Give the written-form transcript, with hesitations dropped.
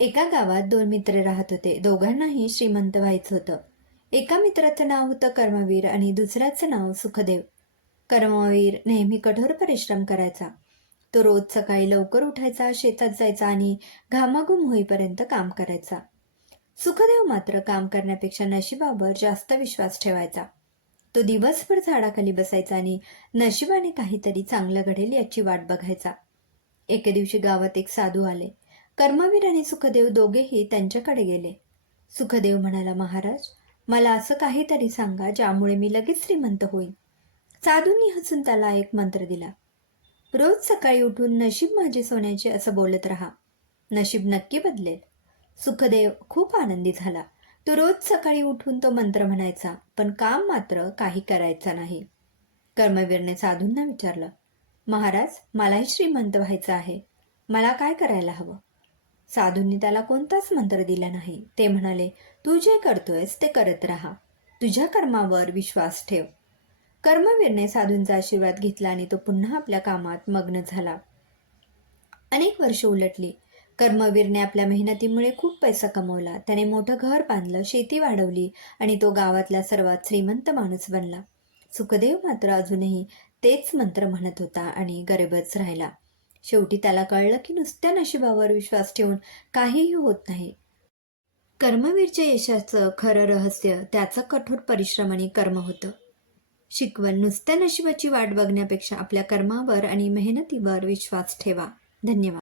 एका गावात दोन मित्र राहत होते. दोघांनाही श्रीमंत व्हायचं होतं. एका मित्राचं नाव होतं कर्मवीर आणि दुसऱ्याचं नाव सुखदेव. कर्मवीर नेहमी कठोर परिश्रम करायचा. तो रोज सकाळी लवकर उठायचा, शेतात जायचा आणि घामाघूम होईपर्यंत काम करायचा. सुखदेव मात्र काम करण्यापेक्षा नशिबावर जास्त विश्वास ठेवायचा. तो दिवसभर झाडाखाली बसायचा आणि नशिबाने काहीतरी चांगलं घडेल याची वाट बघायचा. एके दिवशी गावात एक साधू आले. कर्मवीर आणि सुखदेव दोघेही त्यांच्याकडे गेले. सुखदेव म्हणाला, महाराज, मला असं काहीतरी सांगा ज्यामुळे मी लगेच श्रीमंत होईन. साधूंनी हसून त्याला एक मंत्र दिला. रोज सकाळी उठून नशीब माझे सोन्याचे असं बोलत राहा. नशीब नक्की बदलेल. सुखदेव खूप आनंदी झाला. तो रोज सकाळी उठून तो मंत्र म्हणायचा, पण काम मात्र काही करायचं नाही. कर्मवीरने साधूंना विचारलं, महाराज, मलाही श्रीमंत व्हायचं आहे. मला काय करायला हवं? साधूंनी त्याला कोणताच मंत्र दिला नाही. ते म्हणाले, तू जे करतोयस ते करत राहा. तुझ्या कर्मावर विश्वास ठेव. कर्मवीरने साधूंचा आशीर्वाद घेतला आणि तो पुन्हा आपल्या कामात मग्न झाला. अनेक वर्ष उलटली. कर्मवीरने आपल्या मेहनतीमुळे खूप पैसा कमवला. त्याने मोठं घर बांधलं, शेती वाढवली आणि तो गावातला सर्वात श्रीमंत माणूस बनला. सुखदेव मात्र अजूनही तेच मंत्र म्हणत होता आणि गरीबच राहिला. शेवटी त्याला कळलं की नुसत्या नशिबावर विश्वास ठेवून काहीही होत नाही. कर्मवीरच्या यशाचं खरं रहस्य त्याचं कठोर परिश्रम आणि कर्म होतं. शिकवण, नुसत्या नशिबाची वाट बघण्यापेक्षा आपल्या कर्मावर आणि मेहनतीवर विश्वास ठेवा. धन्यवाद.